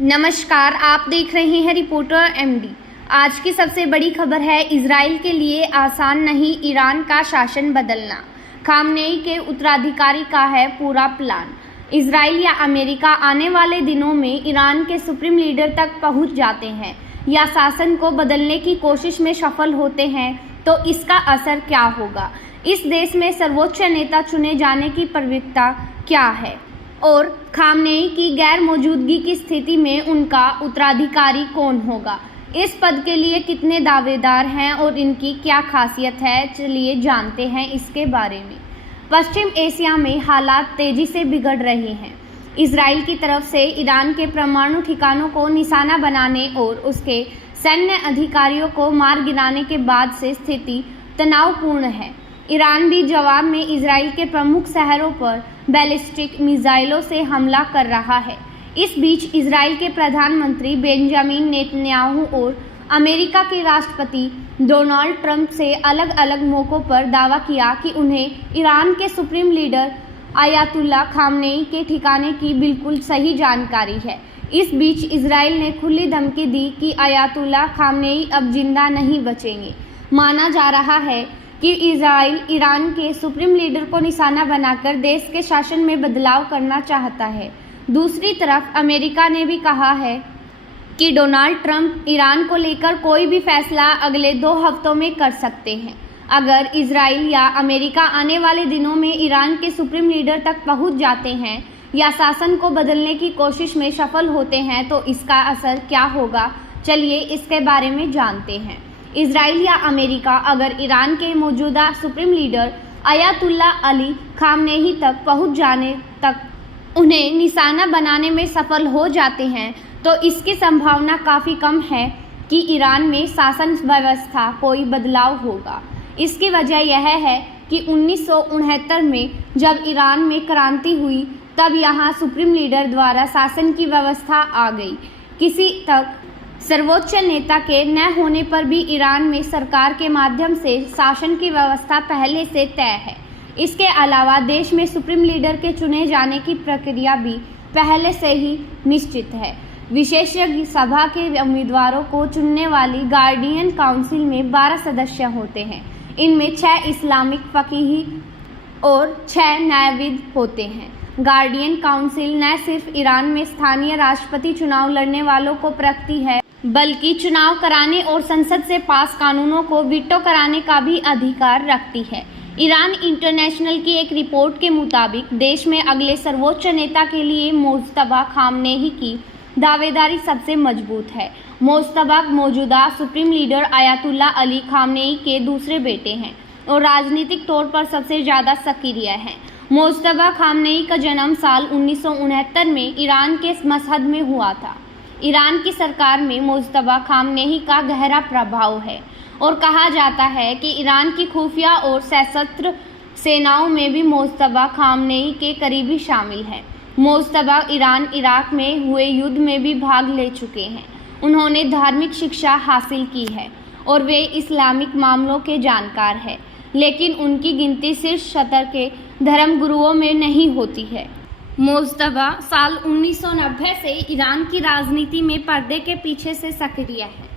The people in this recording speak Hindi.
नमस्कार, आप देख रहे हैं रिपोर्टर एमडी। आज की सबसे बड़ी खबर है, इजराइल के लिए आसान नहीं ईरान का शासन बदलना। खामनेई के उत्तराधिकारी का है पूरा प्लान। इजराइल या अमेरिका आने वाले दिनों में ईरान के सुप्रीम लीडर तक पहुंच जाते हैं या शासन को बदलने की कोशिश में सफल होते हैं तो इसका असर क्या होगा? इस देश में सर्वोच्च नेता चुने जाने की प्रवृत्ति क्या है और खामनेई की गैर मौजूदगी की स्थिति में उनका उत्तराधिकारी कौन होगा? इस पद के लिए कितने दावेदार हैं और इनकी क्या खासियत है? चलिए जानते हैं इसके बारे में। पश्चिम एशिया में हालात तेजी से बिगड़ रहे हैं। इजराइल की तरफ से ईरान के परमाणु ठिकानों को निशाना बनाने और उसके सैन्य अधिकारियों को मार गिराने के बाद से स्थिति तनावपूर्ण है। ईरान भी जवाब में इजराइल के प्रमुख शहरों पर बैलिस्टिक मिसाइलों से हमला कर रहा है। इस बीच इजराइल के प्रधानमंत्री बेंजामिन नेतन्याहू और अमेरिका के राष्ट्रपति डोनाल्ड ट्रंप से अलग अलग मौक़ों पर दावा किया कि उन्हें ईरान के सुप्रीम लीडर अयातुल्ला खामनेई के ठिकाने की बिल्कुल सही जानकारी है। इस बीच इजराइल ने खुली धमकी दी कि अयातुल्ला खामनेई अब जिंदा नहीं बचेंगे। माना जा रहा है कि इजराइल ईरान के सुप्रीम लीडर को निशाना बनाकर देश के शासन में बदलाव करना चाहता है। दूसरी तरफ अमेरिका ने भी कहा है कि डोनाल्ड ट्रंप ईरान को लेकर कोई भी फैसला अगले 2 हफ्तों में कर सकते हैं। अगर इजराइल या अमेरिका आने वाले दिनों में ईरान के सुप्रीम लीडर तक पहुंच जाते हैं या शासन को बदलने की कोशिश में सफल होते हैं तो इसका असर क्या होगा? चलिए इसके बारे में जानते हैं। इजराइल या अमेरिका अगर ईरान के मौजूदा supreme leader Ayatollah Ali Khamenei तक पहुंच जाने तक उन्हें निशाना बनाने में सफल हो जाते हैं तो इसकी संभावना काफ़ी कम है कि ईरान में शासन व्यवस्था कोई बदलाव होगा। इसकी वजह यह है कि 1969 में जब ईरान में क्रांति हुई तब यहाँ सुप्रीम लीडर द्वारा शासन की व्यवस्था आ गई। किसी तक सर्वोच्च नेता के न होने पर भी ईरान में सरकार के माध्यम से शासन की व्यवस्था पहले से तय है। इसके अलावा देश में सुप्रीम लीडर के चुने जाने की प्रक्रिया भी पहले से ही निश्चित है। विशेषज्ञ सभा के उम्मीदवारों को चुनने वाली गार्डियन काउंसिल में 12 सदस्य होते हैं। इनमें 6 इस्लामिक फकीही और 6 न्यायविद होते हैं। गार्डियन काउंसिल न सिर्फ ईरान में स्थानीय राष्ट्रपति चुनाव लड़ने वालों को परखती है बल्कि चुनाव कराने और संसद से पास कानूनों को वीटो कराने का भी अधिकार रखती है। ईरान इंटरनेशनल की एक रिपोर्ट के मुताबिक देश में अगले सर्वोच्च नेता के लिए मुज्तबा खामनेई की दावेदारी सबसे मजबूत है। मुज्तबा मौजूदा supreme leader Ayatollah Ali Khamenei के दूसरे बेटे हैं और राजनीतिक तौर पर सबसे ज़्यादा सक्रिय हैं। मुज्तबा खामनेई का जन्म साल 1969 में ईरान के मशहद में हुआ था। ईरान की सरकार में मुज्तबा खामनेई का गहरा प्रभाव है और कहा जाता है कि ईरान की खुफिया और सशस्त्र सेनाओं में भी मुज्तबा खामनेई के करीबी शामिल हैं। मुज्तबा ईरान इराक में हुए युद्ध में भी भाग ले चुके हैं। उन्होंने धार्मिक शिक्षा हासिल की है और वे इस्लामिक मामलों के जानकार हैं, लेकिन उनकी गिनती सिर्फ शतर के धर्मगुरुओं में नहीं होती है। मुज्तबा साल 1990 से ईरान की राजनीति में पर्दे के पीछे से सक्रिय है।